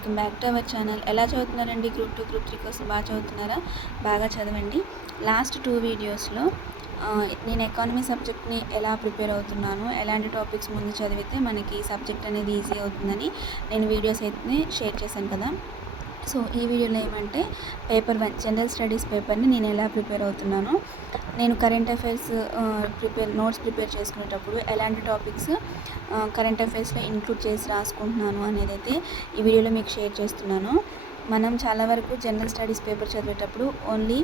Welcome back to our channel. ఎలా చదువుతున్నారండి? Group 2 group 3 కోసం బాగా చదువుతున్నారా? బాగా చదవండి. లాస్ట్ 2 వీడియోస్లో నేను ఎకానమీ సబ్జెక్ట్ని ఎలా ప్రిపేర్ అవుతున్నాను, ఎలాంటి టాపిక్స్ ముందు చదివితే మనకి సబ్జెక్ట్ అనేది ఈజీ అవుతుందని నేను వీడియోస్ అయితే షేర్ చేశాను కదా. సో ఈ వీడియోలో ఏమంటే పేపర్ 1 జనరల్ స్టడీస్ పేపర్ని నేను ఎలా ప్రిపేర్ అవుతున్నాను, నేను కరెంట్ అఫైర్స్ నోట్స్ ప్రిపేర్ చేసుకునేటప్పుడు ఎలాంటి టాపిక్స్ కరెంట్ అఫైర్స్లో ఇంక్లూడ్ చేసి రాసుకుంటున్నాను అనేది అయితే ఈ వీడియోలో మీకు షేర్ చేస్తున్నాను. మనం చాలా వరకు జనరల్ స్టడీస్ పేపర్ చదివేటప్పుడు ఓన్లీ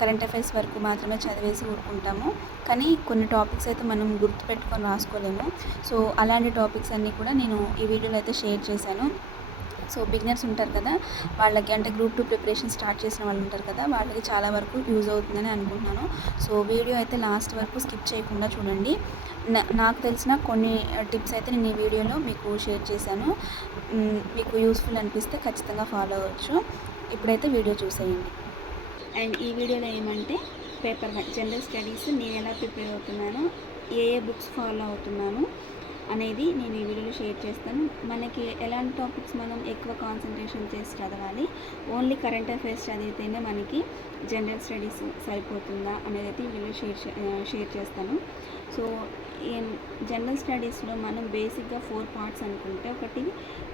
కరెంట్ అఫైర్స్ వరకు మాత్రమే చదివేసి ఊరుకుంటాము, కానీ కొన్ని టాపిక్స్ అయితే మనం గుర్తుపెట్టుకొని రాసుకోలేము. సో అలాంటి టాపిక్స్ అన్నీ కూడా నేను ఈ వీడియోలో అయితే షేర్ చేశాను. సో బిగినర్స్ ఉంటారు కదా, వాళ్ళకి అంటే గ్రూప్ 2 ప్రిపరేషన్ స్టార్ట్ చేసిన వాళ్ళు ఉంటారు కదా, వాళ్ళకి చాలా వరకు యూజ్ అవుతుందని అనుకుంటున్నాను. సో వీడియో అయితే లాస్ట్ వరకు స్కిప్ చేయకుండా చూడండి. నాకు తెలిసిన కొన్ని టిప్స్ అయితే నేను ఈ వీడియోలో మీకు షేర్ చేశాను. మీకు యూస్ఫుల్ అనిపిస్తే ఖచ్చితంగా ఫాలో అవ్వచ్చు. ఇప్పుడైతే వీడియో చూసేయండి. అండ్ ఈ వీడియోలో ఏమంటే పేపర్ 1 జనరల్ స్టడీస్ నేను ఎలా ప్రిపేర్ అవుతున్నాను, ఏ బుక్స్ ఫాలో అవుతున్నాను అనేది నేను ఈ వీడియోలో షేర్ చేస్తాను. మనకి ఎలాంటి టాపిక్స్ మనం ఎక్కువ కాన్సన్ట్రేషన్ చేసి చదవాలి, ఓన్లీ కరెంట్ అఫైర్స్ చదివితేనే మనకి జనరల్ స్టడీస్ సరిపోతుందా అనేది అయితే ఈ వీడియోలో షేర్ చేస్తాను. సో ఈ జనరల్ స్టడీస్లో మనం బేసిక్గా 4 పార్ట్స్ అనుకుంటే, ఒకటి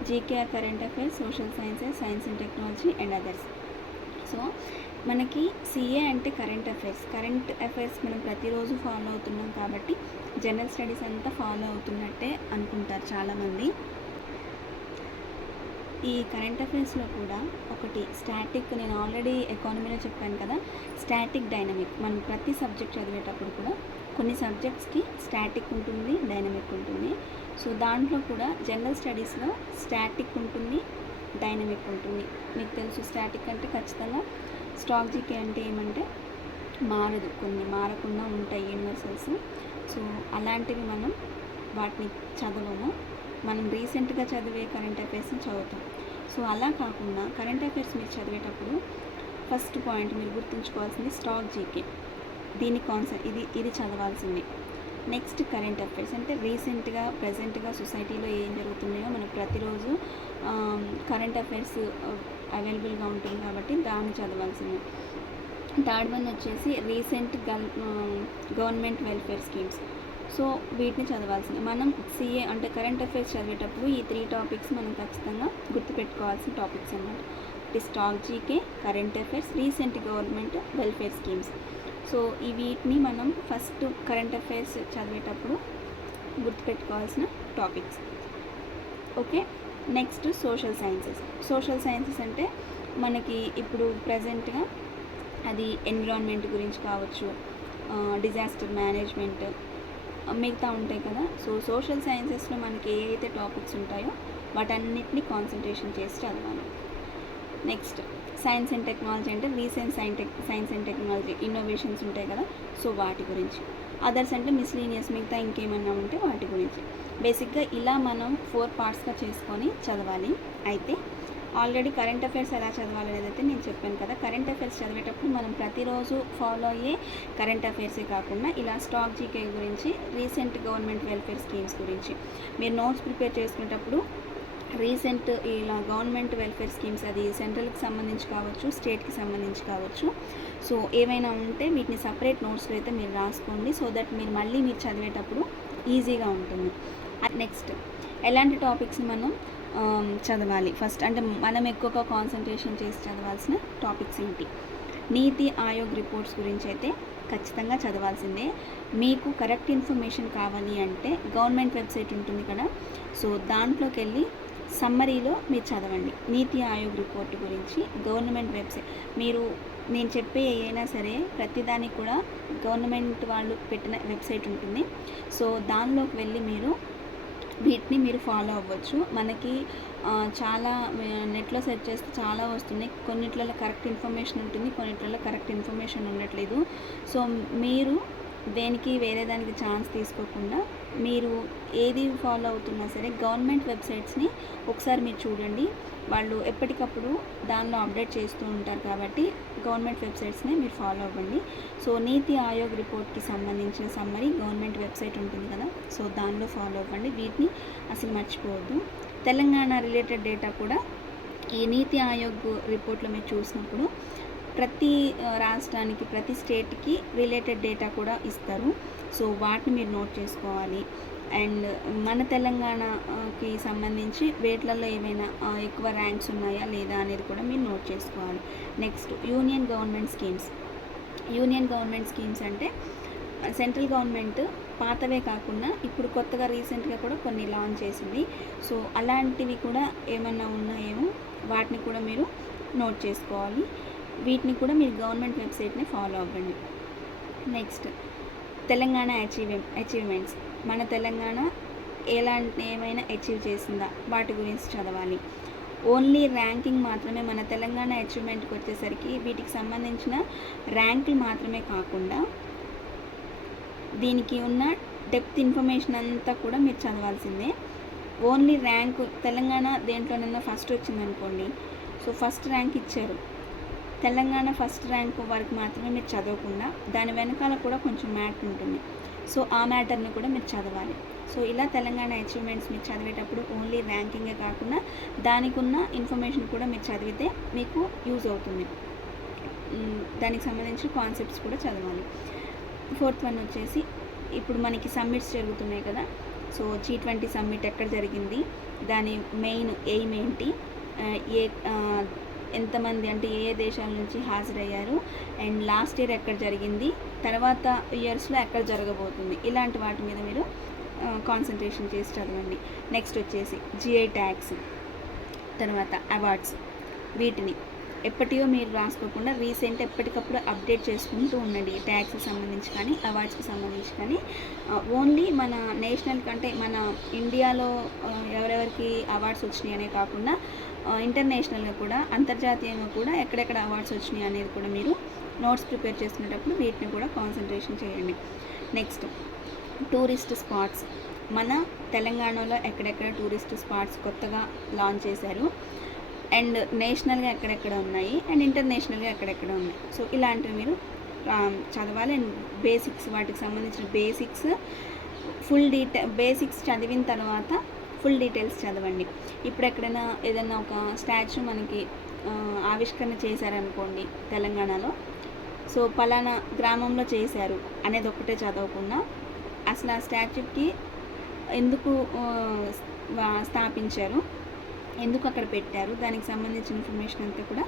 GK current affairs, social sciences, science and technology and others. So మనకి సిఏ అంటే కరెంట్ అఫైర్స్ మనం ప్రతిరోజు ఫాలో అవుతున్నాం కాబట్టి జనరల్ స్టడీస్ అంతా ఫాలో అవుతున్నట్టే అనుకుంటారు చాలామంది. ఈ కరెంట్ అఫైర్స్లో కూడా ఒకటి స్టాటిక్, నేను ఆల్రెడీ ఎకానమీలో చెప్పాను కదా, స్టాటిక్ డైనమిక్. మనం ప్రతి సబ్జెక్ట్ చదివేటప్పుడు కూడా కొన్ని సబ్జెక్ట్స్కి స్టాటిక్ ఉంటుంది, డైనమిక్ ఉంటుంది. సో దాంట్లో కూడా జనరల్ స్టడీస్లో స్టాటిక్ ఉంటుంది, డైనమిక్ ఉంటుంది. మీకు తెలుసు స్టాటిక్ అంటే ఖచ్చితంగా స్టాక్ జీకే అంటే ఏమంటే మారదు, కొన్ని మారకుండా ఉంటాయి యూనివర్సల్స్. సో అలాంటివి మనం వాటిని చదవము, మనం రీసెంట్గా చదివే కరెంట్ అఫైర్స్ని చదువుతాం. సో అలా కాకుండా కరెంట్ అఫైర్స్ మీరు చదివేటప్పుడు ఫస్ట్ పాయింట్ మీరు గుర్తుంచుకోవాల్సింది స్టాక్ జీకే. దీని కాన్సెప్ట్ ఇది చదవాల్సింది. నెక్స్ట్ కరెంట్ అఫైర్స్ అంటే రీసెంట్గా ప్రజెంట్గా సొసైటీలో ఏం జరుగుతున్నాయో మనకు ప్రతిరోజు కరెంట్ అఫైర్స్ అవైలబుల్గా ఉంటుంది కాబట్టి దాన్ని చదవాల్సింది. థర్డ్ వన్ వచ్చేసి recent government welfare schemes. So వీటిని చదవాల్సింది. మనం సిఏ అంటే కరెంట్ అఫైర్స్ చదివేటప్పుడు ఈ 3 టాపిక్స్ మనం ఖచ్చితంగా గుర్తుపెట్టుకోవాల్సిన టాపిక్స్ అన్నమాట. ఒకటి stock GK, current affairs, recent government welfare schemes. So ఈ వీటిని మనం ఫస్ట్ కరెంట్ అఫైర్స్ చదివేటప్పుడు గుర్తుపెట్టుకోవాల్సిన topics. Okay, next social sciences అంటే మనకి ఇప్పుడు ప్రజెంట్గా అది ఎన్విరాన్మెంట్ గురించి కావచ్చు, డిజాస్టర్ మేనేజ్మెంట్, మిగతా ఉంటాయి కదా. సో సోషల్ సైన్సెస్లో మనకి ఏ అయితే టాపిక్స్ ఉంటాయో వాటన్నిటిని కాన్సన్ట్రేషన్ చేసి చదవాలి. నెక్స్ట్ సైన్స్ అండ్ టెక్నాలజీ అంటే recent science and technology innovations ఉంటాయి కదా, సో వాటి గురించి. అదర్స్ అంటే మిస్లీనియస్, మిగతా ఇంకేమన్నా ఉంటే వాటి గురించి. బేసిక్గా ఇలా మనం 4 పార్ట్స్గా చేసుకొని చదవాలి. అయితే ఆల్రెడీ కరెంట్ అఫైర్స్ ఎలా చదవాలి అనేది అయితే నేను చెప్పాను కదా. కరెంట్ అఫైర్స్ చదివేటప్పుడు మనం ప్రతిరోజు ఫాలో అయ్యే కరెంట్ అఫైర్సే కాకుండా ఇలా స్టాక్ జీకే గురించి, రీసెంట్ గవర్నమెంట్ వెల్ఫేర్ స్కీమ్స్ గురించి మీరు నోట్స్ ప్రిపేర్ చేసుకునేటప్పుడు రీసెంట్ ఇలా గవర్నమెంట్ వెల్ఫేర్ స్కీమ్స్ అది సెంట్రల్కి సంబంధించి కావచ్చు, స్టేట్కి సంబంధించి కావచ్చు. సో ఏమైనా ఉంటే వీటిని సపరేట్ నోట్స్లో అయితే మీరు రాసుకోండి, సో దట్ మీరు చదివేటప్పుడు ఈజీగా ఉంటుంది. నెక్స్ట్ ఎలాంటి టాపిక్స్ని మనం చదవాలి ఫస్ట్ అంటే మనం ఎక్కువగా కాన్సన్ట్రేషన్ చేసి చదవాల్సిన టాపిక్స్ ఏంటి? నీతి ఆయోగ్ రిపోర్ట్స్ గురించి అయితే ఖచ్చితంగా చదవాల్సిందే. మీకు కరెక్ట్ ఇన్ఫర్మేషన్ కావాలి అంటే గవర్నమెంట్ వెబ్సైట్ ఉంటుంది కదా, సో దాంట్లోకి వెళ్ళి సమ్మరీలో మీరు చదవండి నీతి ఆయోగ్ రిపోర్ట్ గురించి. గవర్నమెంట్ వెబ్సైట్ నేను చెప్పే అయినా సరే ప్రతిదానికి కూడా గవర్నమెంట్ వాళ్ళు పెట్టిన వెబ్సైట్ ఉంటుంది. సో దానిలోకి వెళ్ళి వీటిని మీరు ఫాలో అవ్వచ్చు. మనకి చాలా నెట్లో సెర్చ్ చేస్తే చాలా వస్తున్నాయి, కొన్నిట్లలో కరెక్ట్ ఇన్ఫర్మేషన్ ఉంటుంది, కొన్నిట్లలో కరెక్ట్ ఇన్ఫర్మేషన్ ఉండట్లేదు. సో మీరు వేరే దానికి ఛాన్స్ తీసుకోకుండా మీరు ఏది ఫాలో అవుతున్నా సరే గవర్నమెంట్ వెబ్సైట్స్ని ఒకసారి మీరు చూడండి. వాళ్ళు ఎప్పటికప్పుడు దానిలో అప్డేట్ చేస్తూ ఉంటారు కాబట్టి గవర్నమెంట్ వెబ్సైట్స్ని మీరు ఫాలో అవ్వండి. సో నీతి ఆయోగ్ రిపోర్ట్కి సంబంధించిన సమ్మరీ గవర్నమెంట్ వెబ్సైట్ ఉంటుంది కదా, సో దానిలో ఫాలో అవ్వండి. వీటిని అసలు మర్చిపోవద్దు. తెలంగాణ రిలేటెడ్ డేటా కూడా ఈ నీతి ఆయోగ్ రిపోర్ట్లో మీరు చూసినప్పుడు ప్రతి రాష్ట్రానికి, ప్రతి స్టేట్కి రిలేటెడ్ డేటా కూడా ఇస్తారు. సో వాటిని మీరు నోట్ చేసుకోవాలి. అండ్ మన తెలంగాణకి సంబంధించి వేట్లలో ఏమైనా ఎక్కువ ర్యాంక్స్ ఉన్నాయా లేదా అనేది కూడా మీరు నోట్ చేసుకోవాలి. Next union government schemes. Union government schemes అంటే సెంట్రల్ గవర్నమెంట్ పాతవే కాకుండా ఇప్పుడు కొత్తగా రీసెంట్గా కూడా కొన్ని లాంచ్ చేసింది. సో అలాంటివి కూడా ఏమన్నా ఉన్నాయేమో వాటిని కూడా మీరు నోట్ చేసుకోవాలి. వీటిని కూడా మీరు గవర్నమెంట్ వెబ్సైట్ని ఫాలో అవ్వండి. Next Telangana achievements. మన తెలంగాణ ఏమైనా అచీవ్ చేసిందా వాటి గురించి చదవాలి. ఓన్లీ ర్యాంకింగ్ మాత్రమే మన తెలంగాణ అచీవ్మెంట్కి వచ్చేసరికి వీటికి సంబంధించిన ర్యాంకులు మాత్రమే కాకుండా దీనికి ఉన్న డెప్త్ ఇన్ఫర్మేషన్ అంతా కూడా మీరు చదవాల్సిందే. ఓన్లీ ర్యాంకు తెలంగాణ దేంట్లోనన్నా ఫస్ట్ వచ్చిందనుకోండి, సో ఫస్ట్ ర్యాంక్ ఇచ్చారు, తెలంగాణ ఫస్ట్ ర్యాంక్ వరకు మాత్రమే మీరు చదవకుండా దాని వెనకాల కూడా కొంచెం మ్యాటర్ ఉంటుంది. సో ఆ మ్యాటర్ని కూడా మీరు చదవాలి. సో ఇలా తెలంగాణ అచీవ్మెంట్స్ మీరు చదివేటప్పుడు ఓన్లీ ర్యాంకింగే కాకుండా దానికి ఉన్న ఇన్ఫర్మేషన్ కూడా మీరు చదివితే మీకు యూజ్ అవుతుంది. దానికి సంబంధించిన కాన్సెప్ట్స్ కూడా చదవాలి. ఫోర్త్ వన్ వచ్చేసి ఇప్పుడు మనకి సమ్మిట్స్ జరుగుతున్నాయి కదా. సో G20 సమ్మిట్ ఎక్కడ జరిగింది, దాని మెయిన్ ఎయిమ్ ఏంటి, ఎంతమంది అంటే ఏ దేశాల నుంచి హాజరయ్యారు, అండ్ లాస్ట్ ఇయర్ ఎక్కడ జరిగింది, తర్వాత ఇయర్స్లో ఎక్కడ జరగబోతుంది, ఇలాంటి వాటి మీద మీరు కాన్సన్ట్రేషన్ చేసి చదవండి. నెక్స్ట్ వచ్చేసి GI ట్యాగ్స్, తర్వాత అవార్డ్స్. వీటిని ఎప్పటియో మీరు రాసుకోకుండా రీసెంట్ ఎప్పటికప్పుడు అప్డేట్ చేసుకుంటూ ఉండండి. ట్యాగ్స్కి సంబంధించి కానీ అవార్డ్స్కి సంబంధించి కానీ. ఓన్లీ మన నేషనల్ కంటే మన ఇండియాలో ఎవరెవరికి అవార్డ్స్ వచ్చినాయి అనే కాకుండా ఇంటర్నేషనల్గా కూడా, అంతర్జాతీయంగా కూడా ఎక్కడెక్కడ అవార్డ్స్ వచ్చినాయి అనేది కూడా మీరు నోట్స్ ప్రిపేర్ చేసుకునేటప్పుడు వీటిని కూడా కాన్సన్ట్రేషన్ చేయండి. Next tourist spots. మన తెలంగాణలో ఎక్కడెక్కడ టూరిస్ట్ స్పాట్స్ కొత్తగా లాంచ్ చేశారు, అండ్ నేషనల్గా ఎక్కడెక్కడ ఉన్నాయి, అండ్ ఇంటర్నేషనల్గా ఎక్కడెక్కడ ఉన్నాయి. సో ఇలాంటివి మీరు చదవాలి. అండ్ బేసిక్స్, వాటికి సంబంధించిన బేసిక్స్ బేసిక్స్ చదివిన తర్వాత ఫుల్ డీటెయిల్స్ చదవండి. ఇప్పుడు ఎక్కడైనా ఏదైనా ఒక స్టాచ్యూ మనకి ఆవిష్కరణ చేశారనుకోండి తెలంగాణలో, సో పలానా గ్రామంలో చేశారు అనేది ఒకటే చదవకుండా అసలు ఆ స్టాచ్యూకి ఎందుకు స్థాపించారు, ఎందుకు అక్కడ పెట్టారు, దానికి సంబంధించిన ఇన్ఫర్మేషన్ అంతా కూడా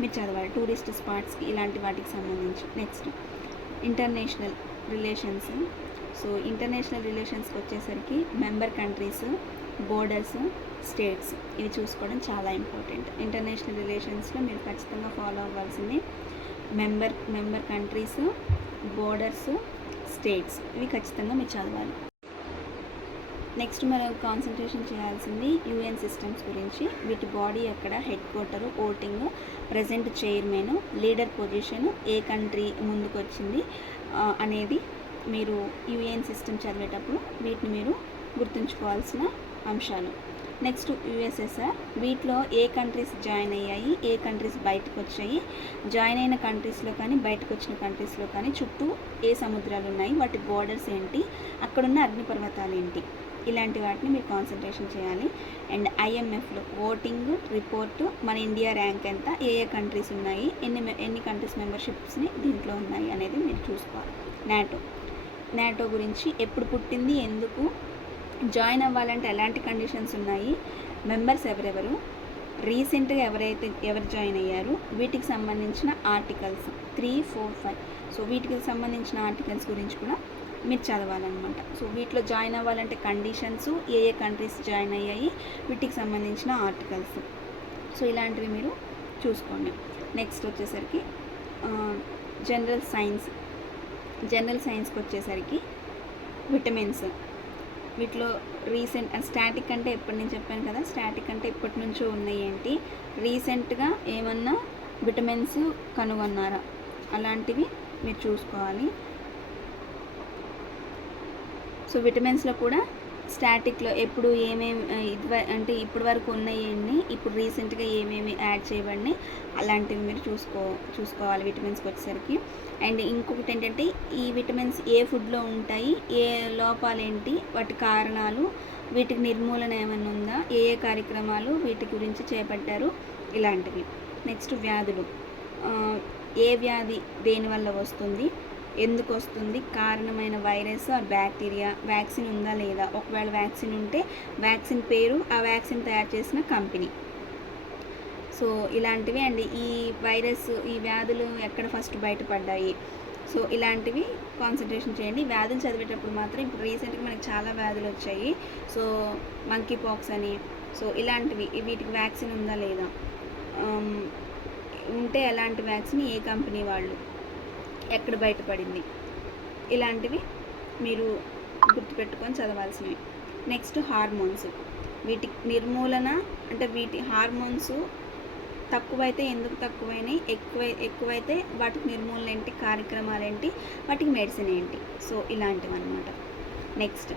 మీరు చదవాలి. టూరిస్ట్ స్పాట్స్కి ఇలాంటి వాటికి సంబంధించి. Next international relations. So international రిలేషన్స్కి వచ్చేసరికి మెంబర్ కంట్రీస్, బోర్డర్స్, స్టేట్స్ ఇవి చూసుకోవడం చాలా ఇంపార్టెంట్. ఇంటర్నేషనల్ రిలేషన్స్లో మీరు ఖచ్చితంగా ఫాలో అవ్వాల్సింది మెంబర్ కంట్రీస్, బోర్డర్స్, స్టేట్స్ ఇవి ఖచ్చితంగా మీరు చదవాలి. నెక్స్ట్ మనం కాన్సన్ట్రేషన్ చేయాల్సింది UN సిస్టమ్స్ గురించి. వీటి బాడీ ఎక్కడ, head quarter, voting, present chairman, leader position, ఏ కంట్రీ ముందుకు వచ్చింది అనేది మీరు UN సిస్టమ్ చదివేటప్పుడు వీటిని మీరు గుర్తుంచుకోవాల్సిన అంశాలు. Next USSR. వీటిలో ఏ కంట్రీస్ జాయిన్ అయ్యాయి, ఏ కంట్రీస్ బయటకు వచ్చాయి, జాయిన్ అయిన కంట్రీస్లో కానీ బయటకు వచ్చిన కంట్రీస్లో కానీ చుట్టూ ఏ సముద్రాలు ఉన్నాయి, వాటి బోర్డర్స్ ఏంటి, అక్కడున్న అగ్నిపర్వతాలు ఏంటి, ఇలాంటి వాటిని మీరు కాన్సన్ట్రేషన్ చేయాలి. అండ్ IMFలో ఓటింగ్ రిపోర్టు, మన ఇండియా ర్యాంక్ ఎంత, ఏ కంట్రీస్ ఉన్నాయి, ఎన్ని కంట్రీస్ మెంబర్షిప్స్ని దీంట్లో ఉన్నాయి అనేది మీరు చూసుకోవాలి. నాటో గురించి ఎప్పుడు పుట్టింది, ఎందుకు జాయిన్ అవ్వాలంటే ఎలాంటి కండిషన్స్ ఉన్నాయి, మెంబర్స్ ఎవరెవరు, రీసెంట్గా ఎవరు జాయిన్ అయ్యారు, వీటికి సంబంధించిన ఆర్టికల్స్ 3, 4, 5. సో వీటికి సంబంధించిన ఆర్టికల్స్ గురించి కూడా మీరు చదవాలన్నమాట. సో వీటిలో జాయిన్ అవ్వాలంటే కండిషన్స్, ఏ కంట్రీస్ జాయిన్ అయ్యాయి, వీటికి సంబంధించిన ఆర్టికల్స్. సో ఇలాంటివి మీరు చూసుకోండి. నెక్స్ట్ వచ్చేసరికి జనరల్ సైన్స్కి వచ్చేసరికి విటమిన్స్. వీటిలో స్టాటిక్ అంటే ఎప్పటి నుంచి చెప్పాను కదా, స్టాటిక్ అంటే ఇప్పటి నుంచో ఉన్నాయి ఏంటి, రీసెంట్గా ఏమన్నా విటమిన్స్ కనుగొన్నారా, అలాంటివి మీరు చూసుకోవాలి. సో విటమిన్స్లో కూడా స్టాటిక్లో ఎప్పుడు ఏమేమి అంటే ఇప్పటి వరకు ఉన్నాయండి, ఇప్పుడు రీసెంట్గా ఏమేమి యాడ్ చేయబడినాయి, అలాంటివి మీరు చూసుకోవాలి విటమిన్స్కి వచ్చేసరికి. అండ్ ఇంకొకటి ఏంటంటే ఈ విటమిన్స్ ఏ ఫుడ్లో ఉంటాయి, ఏ లోపాలేంటి, వాటి కారణాలు, వీటికి నిర్మూలన ఏమైనా ఉందా, ఏ కార్యక్రమాలు వీటి గురించి చేపట్టారు, ఇలాంటివి. నెక్స్ట్ వ్యాధులు, ఏ వ్యాధి దేనివల్ల వస్తుంది, ఎందుకు వస్తుంది, కారణమైన వైరస్ ఆర్ బ్యాక్టీరియా, వ్యాక్సిన్ ఉందా లేదా, ఒకవేళ వ్యాక్సిన్ ఉంటే వ్యాక్సిన్ పేరు, ఆ వ్యాక్సిన్ తయారు చేసిన కంపెనీ. సో ఇలాంటివి అండ్ ఈ వైరస్, ఈ వ్యాధులు ఎక్కడ ఫస్ట్ బయటపడ్డాయి, సో ఇలాంటివి కాన్సన్ట్రేషన్ చేయండి. వ్యాధులు చదివేటప్పుడు మాత్రం ఇప్పుడు రీసెంట్గా మనకి చాలా వ్యాధులు వచ్చాయి. సో మంకీ పాక్స్ అని, సో ఇలాంటివి, వీటికి వ్యాక్సిన్ ఉందా లేదా, ఉంటే ఎలాంటి వ్యాక్సిన్, ఏ కంపెనీ వాళ్ళు, ఎక్కడ బయటపడింది, ఇలాంటివి మీరు గుర్తుపెట్టుకొని చదవాల్సినవి. నెక్స్ట్ హార్మోన్స్, వీటి నిర్మూలన అంటే వీటి హార్మోన్స్ తక్కువైతే ఎందుకు తక్కువైనాయి, ఎక్కువైతే వాటికి నిర్మూలన ఏంటి, కార్యక్రమాలు ఏంటి, వాటికి మెడిసిన్ ఏంటి, సో ఇలాంటివి అన్నమాట. నెక్స్ట్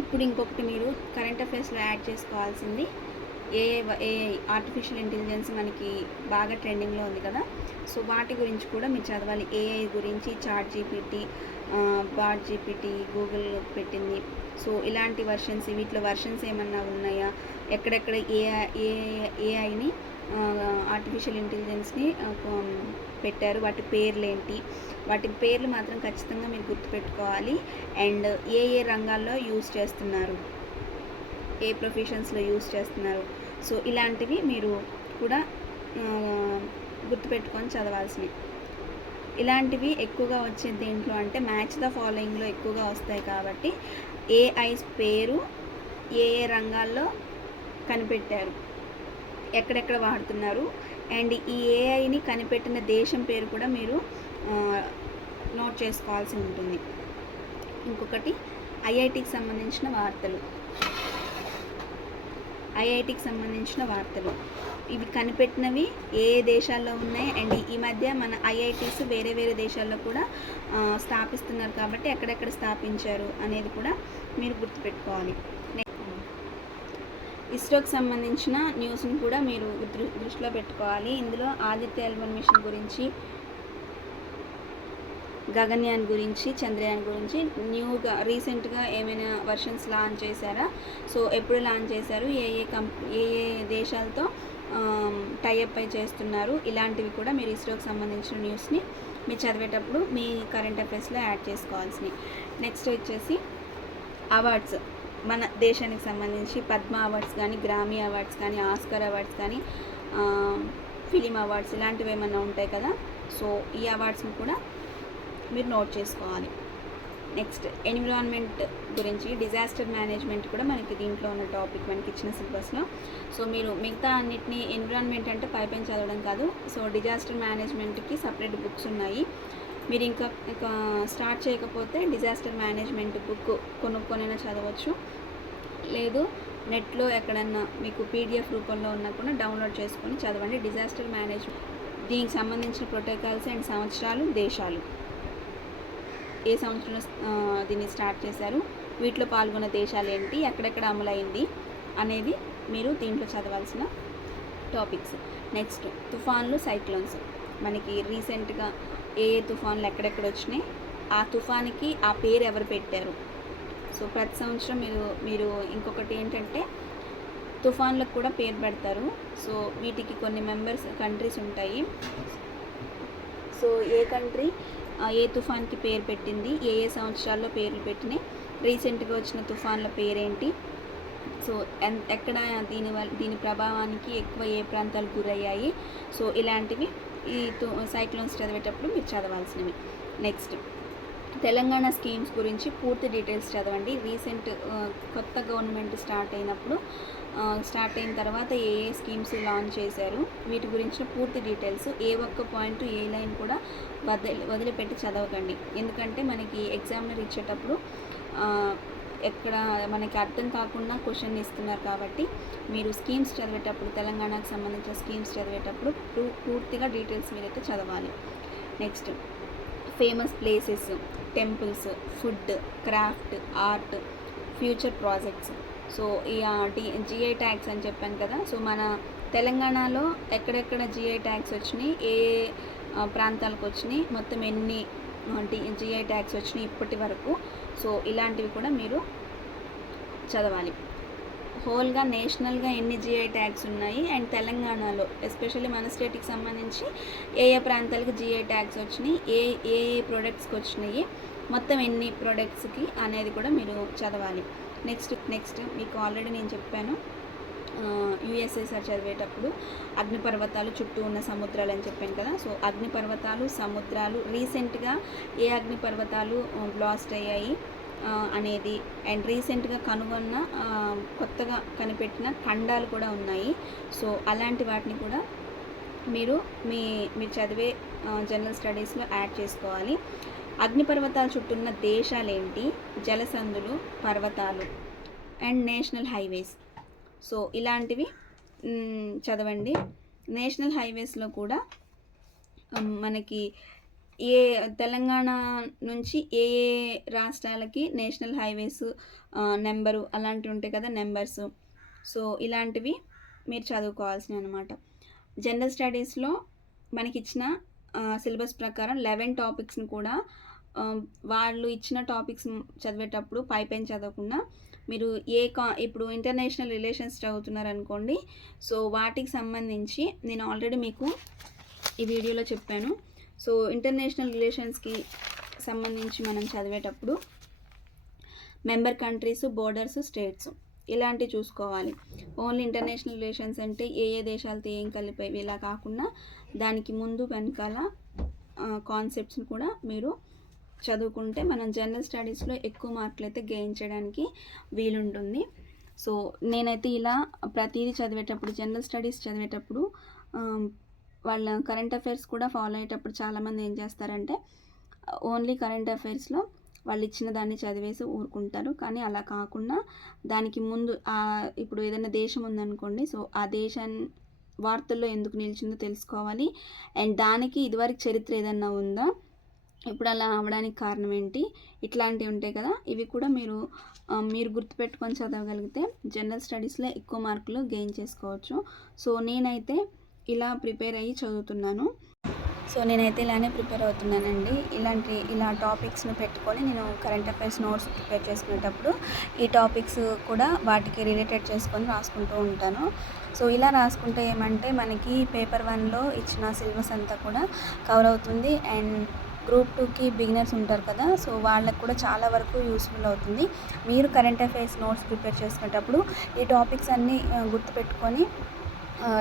ఇప్పుడు ఇంకొకటి మీరు కరెంట్ అఫైర్స్లో యాడ్ చేసుకోవాల్సింది ఏ ఆర్టిఫిషియల్ ఇంటెలిజెన్స్ మనకి బాగా ట్రెండింగ్లో ఉంది కదా, సో వాటి గురించి కూడా మీరు చదవాలి. ఏఐ గురించి chat GPT, bot GPT Google పెట్టింది. సో ఇలాంటి వర్షన్స్, వీటిలో వర్షన్స్ ఏమన్నా ఉన్నాయా, ఎక్కడెక్కడ ఏఐని ఆర్టిఫిషియల్ ఇంటెలిజెన్స్ని పెట్టారు, వాటి పేర్లు ఏంటి, వాటి పేర్లు మాత్రం ఖచ్చితంగా మీరు గుర్తుపెట్టుకోవాలి. అండ్ ఏ రంగాల్లో యూజ్ చేస్తున్నారు, ఏ ప్రొఫెషన్స్లో యూజ్ చేస్తున్నారు, సో ఇలాంటివి మీరు కూడా గుర్తుపెట్టుకొని చదవాల్సినవి. ఇలాంటివి ఎక్కువగా వచ్చే దేంట్లో అంటే మ్యాచ్ ద ఫాలోయింగ్లో ఎక్కువగా వస్తాయి కాబట్టి ఏఐ పేరు, ఏ రంగాల్లో కనిపెట్టారు, ఎక్కడెక్కడ వాడుతున్నారు, అండ్ ఈ ఏఐని కనిపెట్టిన దేశం పేరు కూడా మీరు నోట్ చేసుకోవాల్సి ఉంటుంది. ఇంకొకటి ఐఐటికి సంబంధించిన వార్తలు, ఇవి కనిపెట్టినవి ఏ దేశాల్లో ఉన్నాయి, అండ్ ఈ మధ్య మన ఐఐటీస్ వేరే వేరే దేశాల్లో కూడా స్థాపిస్తున్నారు కాబట్టి ఎక్కడెక్కడ స్థాపించారు అనేది కూడా మీరు గుర్తుపెట్టుకోవాలి. ఇస్రోకి సంబంధించిన న్యూస్ని కూడా మీరు దృష్టిలో పెట్టుకోవాలి. ఇందులో ఆదిత్య L1 మిషన్ గురించి, గగన్యాన్ గురించి, చంద్రయాన్ గురించి న్యూగా రీసెంట్గా ఏమైనా వర్షన్స్ లాంచ్ చేశారా, సో ఎప్పుడు లాంచ్ చేశారు, ఏ దేశాలతో టైఅప్ అయి చేస్తున్నారు, ఇలాంటివి కూడా మీరు ఇస్రోకి సంబంధించిన న్యూస్ని మీరు చదివేటప్పుడు మీ కరెంట్ అఫైర్స్లో యాడ్ చేసుకోవాల్సినవి. నెక్స్ట్ వచ్చేసి అవార్డ్స్, మన దేశానికి సంబంధించి పద్మ అవార్డ్స్ కానీ, గ్రామీ అవార్డ్స్ కానీ, ఆస్కర్ అవార్డ్స్ కానీ, ఫిలిం అవార్డ్స్ ఇలాంటివి ఏమైనా ఉంటాయి కదా, సో ఈ అవార్డ్స్ని కూడా మీరు నోట్ చేసుకోవాలి. నెక్స్ట్ ఎన్విరాన్మెంట్ గురించి, డిజాస్టర్ మేనేజ్మెంట్ కూడా మనకి దీంట్లో ఉన్న టాపిక్ మనకి ఇచ్చిన సిలబస్లో. సో మీరు మిగతా అన్నిటినీ, ఎన్విరాన్మెంట్ అంటే పైపైన చదవడం కాదు, సో డిజాస్టర్ మేనేజ్మెంట్కి సపరేట్ బుక్స్ ఉన్నాయి. మీరు ఇంకా స్టార్ట్ చేయకపోతే డిజాస్టర్ మేనేజ్మెంట్ బుక్ కొనుక్కొనైనా చదవచ్చు, లేదు నెట్లో ఎక్కడన్నా మీకు పీడిఎఫ్ రూపంలో ఉన్నా కూడా డౌన్లోడ్ చేసుకొని చదవండి. డిజాస్టర్ మేనేజ్మెంట్ దీనికి సంబంధించిన ప్రోటోకాల్స్ అండ్ సంవత్సరాలు, దేశాలు, ఏ సంవత్సరంలో దీన్ని స్టార్ట్ చేశారు, వీటిలో పాల్గొన్న దేశాలు ఏంటి, ఎక్కడెక్కడ అమలైంది అనేది మీరు దీంట్లో చదవాల్సిన టాపిక్స్. నెక్స్ట్ తుఫాన్లు, సైక్లోన్స్, మనకి రీసెంట్గా ఏ తుఫాన్లు ఎక్కడెక్కడ వచ్చినాయి, ఆ తుఫాన్కి ఆ పేరు ఎవరు పెట్టారు, సో ప్రతి సంవత్సరం మీరు ఇంకొకటి ఏంటంటే తుఫాన్లకు కూడా పేరు పెడతారు. సో వీటికి కొన్ని కంట్రీస్ ఉంటాయి. సో ఏ కంట్రీ ఏ తుఫాన్కి పేరు పెట్టింది, ఏ సంవత్సరాల్లో పేర్లు పెట్టినాయి, రీసెంట్గా వచ్చిన తుఫాన్ల పేరేంటి, సో ఎక్కడ దీని ప్రభావానికి ఎక్కువ ఏ ప్రాంతాలు గురయ్యాయి, సో ఇలాంటివి ఈ సైక్లోన్స్ చదివేటప్పుడు మీరు చదవాల్సినవి. నెక్స్ట్ తెలంగాణ స్కీమ్స్ గురించి పూర్తి డీటెయిల్స్ చదవండి. రీసెంట్ కొత్త గవర్నమెంట్ స్టార్ట్ అయిన తర్వాత ఏ స్కీమ్స్ లాంచ్ చేశారు, వీటి గురించిన పూర్తి డీటెయిల్స్, ఏ ఒక్క పాయింట్, ఏ లైన్ కూడా వదిలిపెట్టి చదవకండి. ఎందుకంటే మనకి ఎగ్జామినర్ ఇచ్చేటప్పుడు ఎక్కడ మనకి అర్థం కాకుండా క్వశ్చన్ ఇస్తున్నారు కాబట్టి మీరు స్కీమ్స్ చదివేటప్పుడు, తెలంగాణకు సంబంధించిన స్కీమ్స్ చదివేటప్పుడు పూర్తిగా డీటెయిల్స్ మీరైతే చదవాలి. Next famous places, temples, food, craft, art, future projects. So ఈ జిఐ ట్యాగ్స్ అని చెప్పాను కదా, సో మన తెలంగాణలో ఎక్కడెక్కడ జిఐ ట్యాగ్స్ వచ్చినాయి, ఏ ప్రాంతాలకు వచ్చినాయి, మొత్తం ఎన్ని జిఐ ట్యాగ్స్ వచ్చినాయి ఇప్పటి వరకు, సో ఇలాంటివి కూడా మీరు చదవాలి. హోల్గా నేషనల్గా ఎన్ని జిఐ ట్యాగ్స్ ఉన్నాయి అండ్ తెలంగాణలో ఎస్పెషల్లీ మన స్టేట్కి సంబంధించి ఏ ఏ ప్రాంతాలకు జిఐ ట్యాగ్స్ వచ్చినాయి, ఏ ఏ ప్రోడక్ట్స్కి వచ్చినాయి, మొత్తం ఎన్ని ప్రోడక్ట్స్కి అనేది కూడా మీరు చదవాలి. నెక్స్ట్ మీకు ఆల్రెడీ నేను చెప్పాను, యుఎస్ఎస్ఆర్ చదివేటప్పుడు అగ్నిపర్వతాలు చుట్టూ ఉన్న సముద్రాలు అని చెప్పాను కదా. సో అగ్నిపర్వతాలు, సముద్రాలు, రీసెంట్గా ఏ అగ్నిపర్వతాలు బ్లాస్ట్ అయ్యాయి అనేది, అండ్ రీసెంట్గా కనుగొన్న కొత్తగా కనిపెట్టిన ఖండాలు కూడా ఉన్నాయి. సో అలాంటి వాటిని కూడా మీరు చదివే జనరల్ స్టడీస్లో యాడ్ చేసుకోవాలి. అగ్నిపర్వతాల చుట్టూ ఉన్న దేశాలేంటి, జలసంధులు, పర్వతాలు అండ్ నేషనల్ హైవేస్. సో ఇలాంటివి చదవండి. నేషనల్ హైవేస్లో కూడా మనకి ఏ తెలంగాణ నుంచి ఏ ఏ రాష్ట్రాలకి నేషనల్ హైవేస్ నెంబరు అలాంటివి ఉంటాయి కదా, నెంబర్స్. సో ఇలాంటివి మీరు చదువుకోవాల్సినవి అనమాట. జనరల్ స్టడీస్లో మనకి ఇచ్చిన సిలబస్ ప్రకారం 11 టాపిక్స్ని కూడా వాళ్ళు ఇచ్చిన టాపిక్స్ చదివేటప్పుడు పైపైన చదవకుండా మీరు ఇప్పుడు ఇంటర్నేషనల్ రిలేషన్స్ చదువుతున్నారనుకోండి. సో వాటికి సంబంధించి నేను ఆల్రెడీ మీకు ఈ వీడియోలో చెప్పాను. సో ఇంటర్నేషనల్ రిలేషన్స్కి సంబంధించి మనం చదివేటప్పుడు మెంబర్ కంట్రీస్, బోర్డర్స్, స్టేట్స్ ఇలాంటివి చూసుకోవాలి. ఓన్లీ ఇంటర్నేషనల్ రిలేషన్స్ అంటే ఏ ఏ దేశాలతో ఏం కలిపేవి ఇలా కాకుండా దానికి ముందు వెనకాల కాన్సెప్ట్స్ని కూడా మీరు చదువుకుంటే మనం జనరల్ స్టడీస్లో ఎక్కువ మార్కులు అయితే గెయిన్ చేయడానికి వీలుంటుంది. సో నేనైతే ఇలా ప్రతిదీ చదివేటప్పుడు, జనరల్ స్టడీస్ చదివేటప్పుడు వాళ్ళ కరెంట్ అఫైర్స్ కూడా ఫాలో అయ్యేటప్పుడు చాలామంది ఏం చేస్తారంటే ఓన్లీ కరెంట్ అఫైర్స్లో వాళ్ళు ఇచ్చిన దాన్ని చదివేసి ఊరుకుంటారు. కానీ అలా కాకుండా దానికి ముందు ఇప్పుడు ఏదైనా దేశం ఉందనుకోండి, సో ఆ దేశాన్ని వార్తల్లో ఎందుకు నిలిచిందో తెలుసుకోవాలి. అండ్ దానికి ఇదివరకు చరిత్ర ఏదన్నా ఉందా, ఇప్పుడు అలా అవ్వడానికి కారణం ఏంటి, ఇట్లాంటివి ఉంటాయి కదా. ఇవి కూడా మీరు గుర్తుపెట్టుకొని చదవగలిగితే జనరల్ స్టడీస్లో ఎక్కువ మార్కులు గెయిన్ చేసుకోవచ్చు. సో నేనైతే ఇలా ప్రిపేర్ అయ్యి చదువుతున్నాను. సో నేనైతే ఇలానే ప్రిపేర్ అవుతున్నానండి. ఇలా టాపిక్స్ను పెట్టుకొని నేను కరెంట్ అఫైర్స్ నోట్స్ ప్రిపేర్ చేసుకునేటప్పుడు ఈ టాపిక్స్ కూడా వాటికి రిలేటెడ్ చేసుకొని రాసుకుంటూ ఉంటాను. సో ఇలా రాసుకుంటే ఏమంటే మనకి పేపర్ 1లో ఇచ్చిన సిలబస్ అంతా కూడా కవర్ అవుతుంది. అండ్ గ్రూప్ 2కి బిగినర్స్ ఉంటారు కదా, సో వాళ్ళకి కూడా చాలా వరకు యూస్ఫుల్ అవుతుంది. మీరు కరెంట్ అఫైర్స్ నోట్స్ ప్రిపేర్ చేసుకునేటప్పుడు ఈ టాపిక్స్ అన్నీ గుర్తుపెట్టుకొని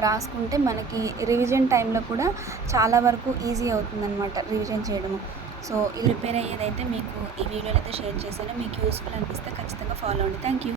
రాసుకుంటే మనకి రివిజన్ టైంలో కూడా చాలా వరకు ఈజీ అవుతుందన్నమాట రివిజన్ చేయడము. సో ఈ ప్రిపేర్ అయ్యేదైతే మీకు ఈ వీడియోలో అయితే షేర్ చేశాను. మీకు యూస్ఫుల్ అనిపిస్తే ఖచ్చితంగా ఫాలో అవ్వండి. Thank you.